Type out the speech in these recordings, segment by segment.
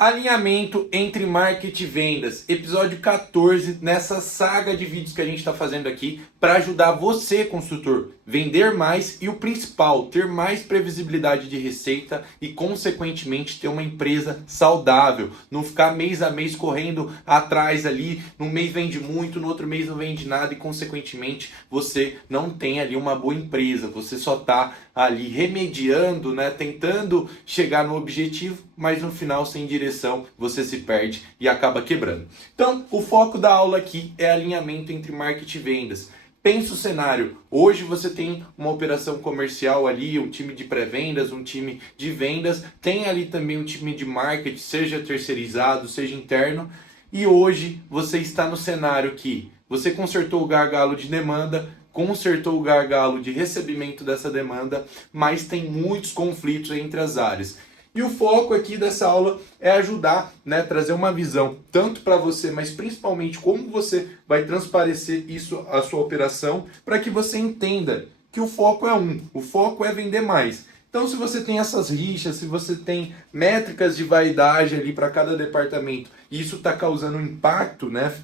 Alinhamento entre marketing e vendas, episódio 14, nessa saga de vídeos que a gente está fazendo aqui para ajudar você, construtor, vender mais e o principal, ter mais previsibilidade de receita e, consequentemente, ter uma empresa saudável. Não ficar mês a mês correndo atrás ali, num mês vende muito, no outro mês não vende nada e, consequentemente, você não tem ali uma boa empresa. Você só está ali remediando, né, tentando chegar no objetivo, mas no final, sem direção, você se perde e acaba quebrando. Então, o foco da aula aqui é alinhamento entre marketing e vendas. Pensa o cenário, hoje você tem uma operação comercial ali, um time de pré-vendas, um time de vendas, tem ali também um time de marketing, seja terceirizado, seja interno, e hoje você está no cenário que você consertou o gargalo de demanda, consertou o gargalo de recebimento dessa demanda, mas tem muitos conflitos entre as áreas. E o foco aqui dessa aula é ajudar, né, trazer uma visão tanto para você, mas principalmente como você vai transparecer isso à sua operação, para que você entenda que o foco é o foco é vender mais. Então, se você tem essas rixas, se você tem métricas de vaidade ali para cada departamento, e isso está causando um impacto, né,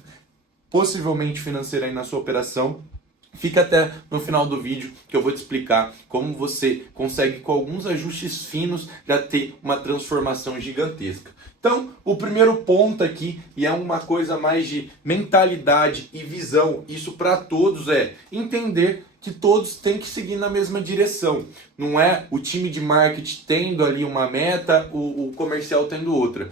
possivelmente financeiro aí na sua operação, fica até no final do vídeo que eu vou te explicar como você consegue, com alguns ajustes finos, já ter uma transformação gigantesca. Então, o primeiro ponto aqui, e é uma coisa mais de mentalidade e visão, isso para todos, é entender que todos têm que seguir na mesma direção. Não é o time de marketing tendo ali uma meta, o comercial tendo outra.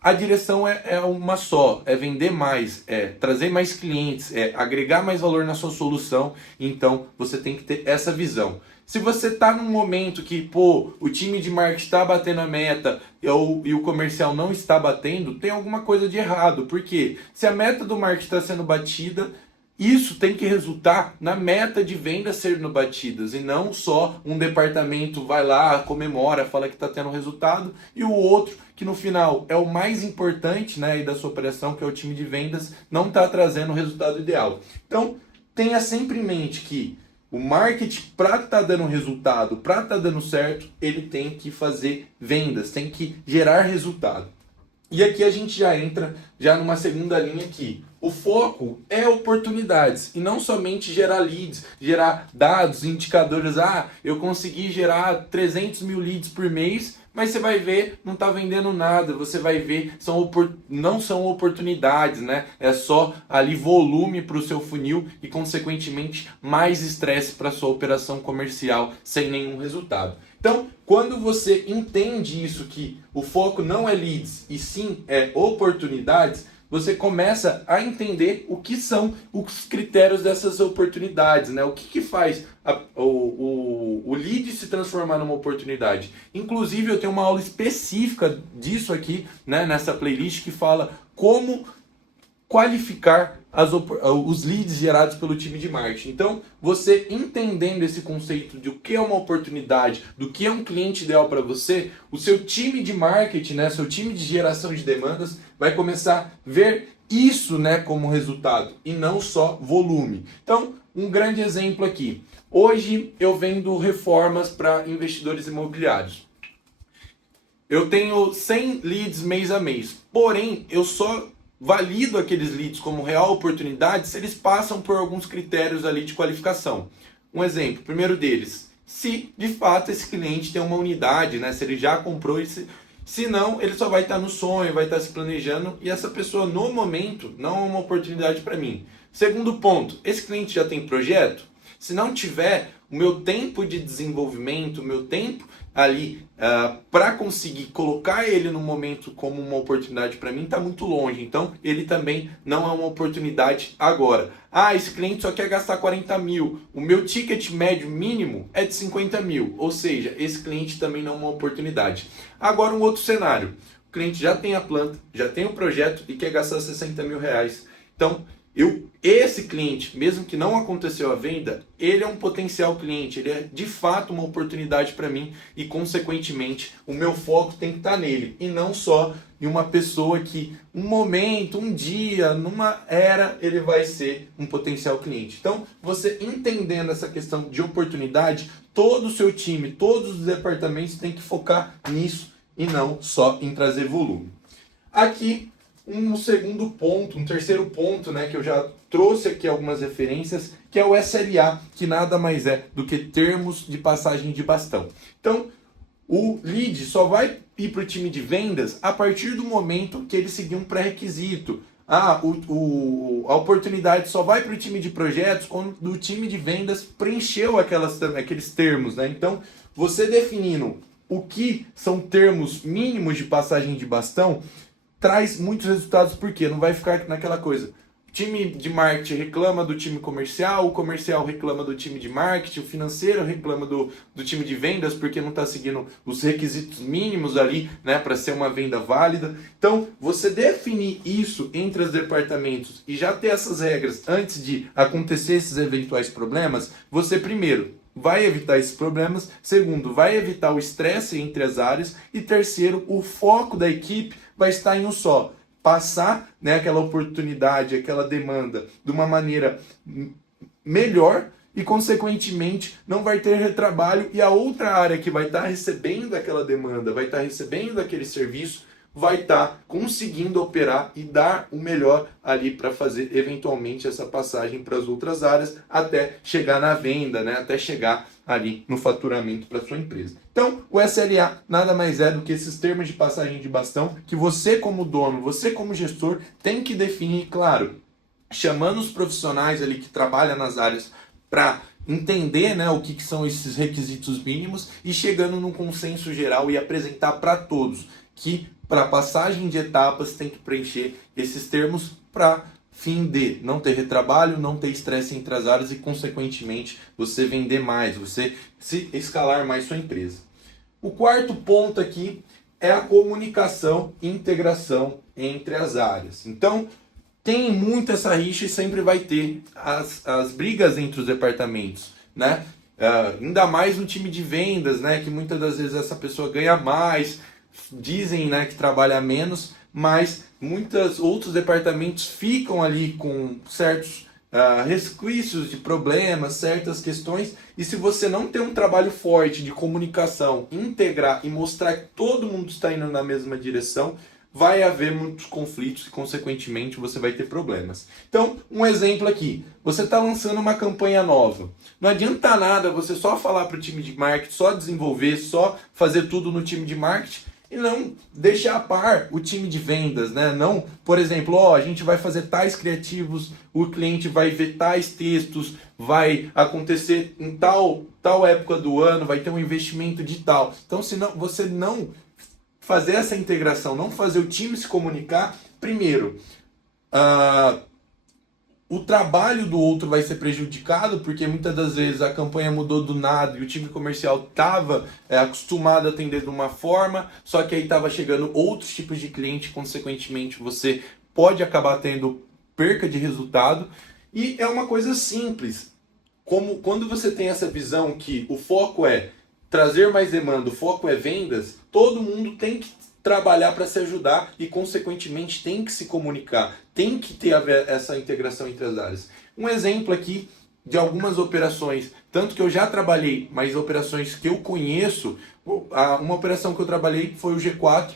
A direção é uma só, é vender mais, é trazer mais clientes, é agregar mais valor na sua solução. Então você tem que ter essa visão. Se você está num momento que o time de marketing está batendo a meta e o comercial não está batendo, tem alguma coisa de errado. Por quê? Se a meta do marketing está sendo batida, isso tem que resultar na meta de vendas sendo batidas e não só um departamento vai lá, comemora, fala que está tendo resultado e o outro, que no final é o mais importante, né, da sua operação, que é o time de vendas, não está trazendo o resultado ideal. Então, tenha sempre em mente que o marketing, para estar dando resultado, para estar dando certo, ele tem que fazer vendas, tem que gerar resultado. E aqui a gente já entra numa segunda linha aqui. O foco é oportunidades e não somente gerar leads, gerar dados, indicadores. Eu consegui gerar 300 mil leads por mês, mas você vai ver, não está vendendo nada. Você vai ver, não são oportunidades, né? É só ali volume para o seu funil e, consequentemente, mais estresse para a sua operação comercial sem nenhum resultado. Então, quando você entende isso, que o foco não é leads e sim é oportunidades, você começa a entender o que são os critérios dessas oportunidades, né? O que faz o lead se transformar numa oportunidade. Inclusive, eu tenho uma aula específica disso aqui, né, nessa playlist, que fala como qualificar os leads gerados pelo time de marketing. Então, você entendendo esse conceito de o que é uma oportunidade, do que é um cliente ideal para você, o seu time de marketing, né, seu time de geração de demandas, vai começar a ver isso, né, como resultado e não só volume. Então, um grande exemplo aqui. Hoje eu vendo reformas para investidores imobiliários. Eu tenho 100 leads mês a mês, porém eu só valido aqueles leads como real oportunidade se eles passam por alguns critérios ali de qualificação. Um exemplo, primeiro deles, se de fato esse cliente tem uma unidade, né? Se ele já comprou, se não, ele só vai estar no sonho, vai estar se planejando e essa pessoa no momento não é uma oportunidade para mim. Segundo ponto, esse cliente já tem projeto? Se não tiver, o meu tempo de desenvolvimento, o meu tempo ali para conseguir colocar ele no momento como uma oportunidade para mim está muito longe. Então, ele também não é uma oportunidade agora. Esse cliente só quer gastar 40 mil. O meu ticket médio mínimo é de 50 mil. Ou seja, esse cliente também não é uma oportunidade. Agora, um outro cenário. O cliente já tem a planta, já tem o projeto e quer gastar 60 mil reais. Então, esse cliente, mesmo que não aconteceu a venda, ele é um potencial cliente, ele é de fato uma oportunidade para mim e, consequentemente, o meu foco tem que estar nele e não só em uma pessoa que, um momento, um dia, numa era, ele vai ser um potencial cliente. Então, você entendendo essa questão de oportunidade, todo o seu time, todos os departamentos têm que focar nisso e não só em trazer volume. Aqui, um segundo ponto, um terceiro ponto, né, que eu já trouxe aqui algumas referências, que é o SLA, que nada mais é do que termos de passagem de bastão. Então, o lead só vai ir para o time de vendas a partir do momento que ele seguir um pré-requisito. A oportunidade só vai para o time de projetos quando o time de vendas preencheu aqueles termos, né? Então, você definindo o que são termos mínimos de passagem de bastão, traz muitos resultados, porque não vai ficar naquela coisa. O time de marketing reclama do time comercial, o comercial reclama do time de marketing, o financeiro reclama do time de vendas porque não está seguindo os requisitos mínimos ali, né, para ser uma venda válida. Então, você definir isso entre os departamentos e já ter essas regras antes de acontecer esses eventuais problemas, você primeiro vai evitar esses problemas, segundo, vai evitar o estresse entre as áreas e terceiro, o foco da equipe vai estar em um só. Passar, né, aquela oportunidade, aquela demanda de uma maneira melhor e, consequentemente, não vai ter retrabalho e a outra área que vai estar recebendo aquela demanda, vai estar recebendo aquele serviço, vai estar conseguindo operar e dar o melhor ali para fazer eventualmente essa passagem para as outras áreas até chegar na venda, né, até chegar ali no faturamento para sua empresa. Então, o SLA nada mais é do que esses termos de passagem de bastão que você como dono, você como gestor tem que definir, claro, chamando os profissionais ali que trabalham nas áreas para entender, né, o que são esses requisitos mínimos e chegando num consenso geral e apresentar para todos que para passagem de etapas tem que preencher esses termos para fim de não ter retrabalho, não ter estresse entre as áreas e, consequentemente, você vender mais, você se escalar mais sua empresa. O quarto ponto aqui é a comunicação e integração entre as áreas. Então, tem muito essa rixa e sempre vai ter as brigas entre os departamentos, né? Ainda mais no time de vendas, né? Que muitas das vezes essa pessoa ganha mais, dizem, né, que trabalha menos, mas muitos outros departamentos ficam ali com certos resquícios de problemas, certas questões, e se você não tem um trabalho forte de comunicação, integrar e mostrar que todo mundo está indo na mesma direção, vai haver muitos conflitos e, consequentemente, você vai ter problemas. Então, um exemplo aqui. Você está lançando uma campanha nova. Não adianta nada você só falar para o time de marketing, só desenvolver, só fazer tudo no time de marketing e não deixar a par o time de vendas, né? Não, por exemplo, a gente vai fazer tais criativos, o cliente vai ver tais textos, vai acontecer em tal época do ano, vai ter um investimento de tal. Então, se não, você não fazer essa integração, não fazer o time se comunicar, primeiro, o trabalho do outro vai ser prejudicado, porque muitas das vezes a campanha mudou do nada e o time comercial estava acostumado a atender de uma forma, só que aí estava chegando outros tipos de cliente, consequentemente você pode acabar tendo perca de resultado. E é uma coisa simples, como quando você tem essa visão que o foco é trazer mais demanda, o foco é vendas, todo mundo tem que trabalhar para se ajudar e, consequentemente, tem que se comunicar, tem que ter essa integração entre as áreas. Um exemplo aqui de algumas operações, tanto que eu já trabalhei, mas operações que eu conheço, uma operação que eu trabalhei foi o G4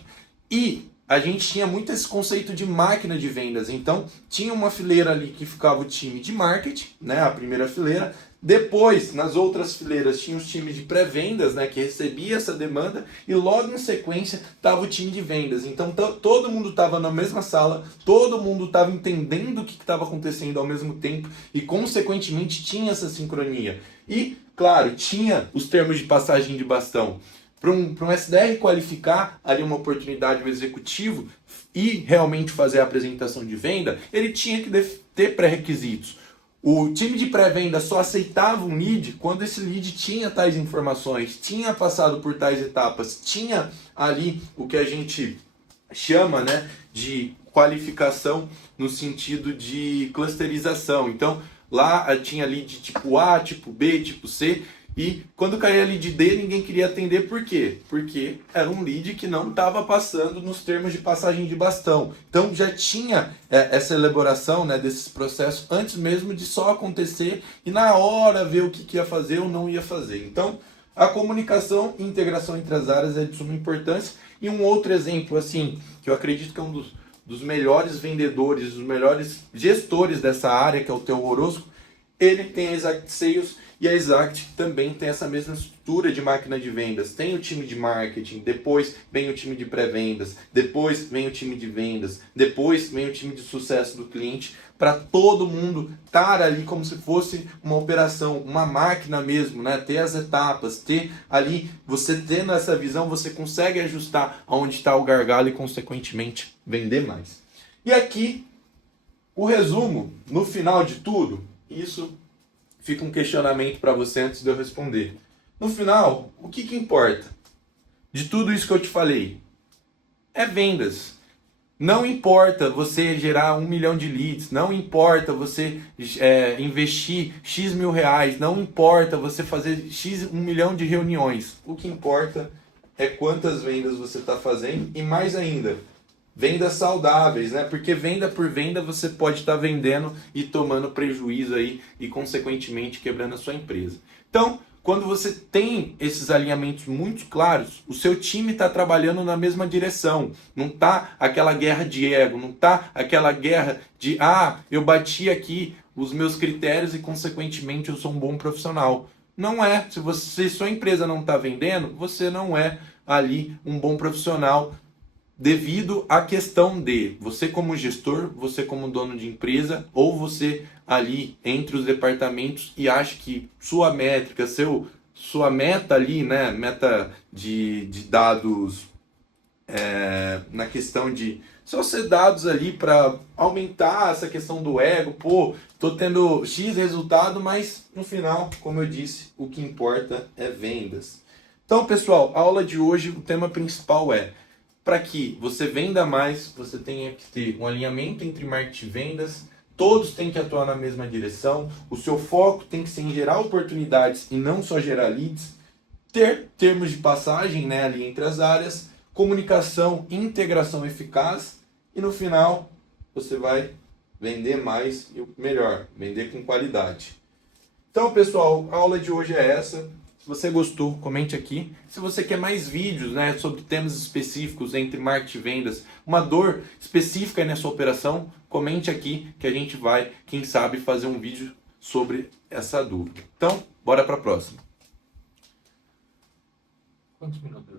e a gente tinha muito esse conceito de máquina de vendas. Então, tinha uma fileira ali que ficava o time de marketing, né, a primeira fileira. Depois, nas outras fileiras, tinha os times de pré-vendas, né, que recebia essa demanda, e logo em sequência estava o time de vendas. Então todo mundo estava na mesma sala, todo mundo estava entendendo o que estava acontecendo ao mesmo tempo e, consequentemente, tinha essa sincronia. E, claro, tinha os termos de passagem de bastão. Para um SDR qualificar ali uma oportunidade do executivo e realmente fazer a apresentação de venda, ele tinha que ter pré-requisitos. O time de pré-venda só aceitava um lead quando esse lead tinha tais informações, tinha passado por tais etapas, tinha ali o que a gente chama, né, de qualificação no sentido de clusterização. Então, lá tinha lead tipo A, tipo B, tipo C, e quando caía lead D, ninguém queria atender. Por quê? Porque era um lead que não estava passando nos termos de passagem de bastão. Então já tinha essa elaboração, né, desses processos antes mesmo de só acontecer e na hora ver o que ia fazer ou não ia fazer. Então a comunicação e integração entre as áreas é de suma importância. E um outro exemplo, assim, que eu acredito que é um dos melhores vendedores, dos melhores gestores dessa área, que é o Theo Orozco, ele tem a Exact Sales e a Exact também tem essa mesma estrutura de máquina de vendas. Tem o time de marketing, depois vem o time de pré-vendas, depois vem o time de vendas, depois vem o time de sucesso do cliente, para todo mundo estar ali como se fosse uma operação, uma máquina mesmo, né? Ter as etapas, ter ali, você tendo essa visão, você consegue ajustar aonde está o gargalo e, consequentemente, vender mais. E aqui, o resumo, no final de tudo, isso fica um questionamento para você antes de eu responder. No final, o que importa? De tudo isso que eu te falei, é vendas. Não importa você gerar 1 milhão de leads, não importa você investir X mil reais, não importa você fazer X 1 milhão de reuniões. O que importa é quantas vendas você está fazendo e, mais ainda, vendas saudáveis, né? Porque venda por venda você pode estar vendendo e tomando prejuízo aí e, consequentemente, quebrando a sua empresa. Então, quando você tem esses alinhamentos muito claros, o seu time está trabalhando na mesma direção. Não tá aquela guerra de ego, não tá aquela guerra de eu bati aqui os meus critérios e, consequentemente, eu sou um bom profissional. Não é. Se sua empresa não está vendendo, você não é ali um bom profissional, devido à questão de você como gestor, você como dono de empresa, ou você ali entre os departamentos e acha que sua métrica, sua meta ali, né, meta de dados, na questão de só ser dados ali para aumentar essa questão do ego, tô tendo X resultado, mas no final, como eu disse, o que importa é vendas. Então, pessoal, a aula de hoje, o tema principal é: para que você venda mais, você tenha que ter um alinhamento entre marketing e vendas, todos têm que atuar na mesma direção, o seu foco tem que ser em gerar oportunidades e não só gerar leads, ter termos de passagem, né, ali entre as áreas, comunicação e integração eficaz, e no final você vai vender mais e o melhor, vender com qualidade. Então, pessoal, a aula de hoje é essa. Se você gostou, comente aqui. Se você quer mais vídeos, né, sobre temas específicos entre marketing e vendas, uma dor específica nessa operação, comente aqui que a gente vai, quem sabe, fazer um vídeo sobre essa dúvida. Então, bora para a próxima. Quantos minutos?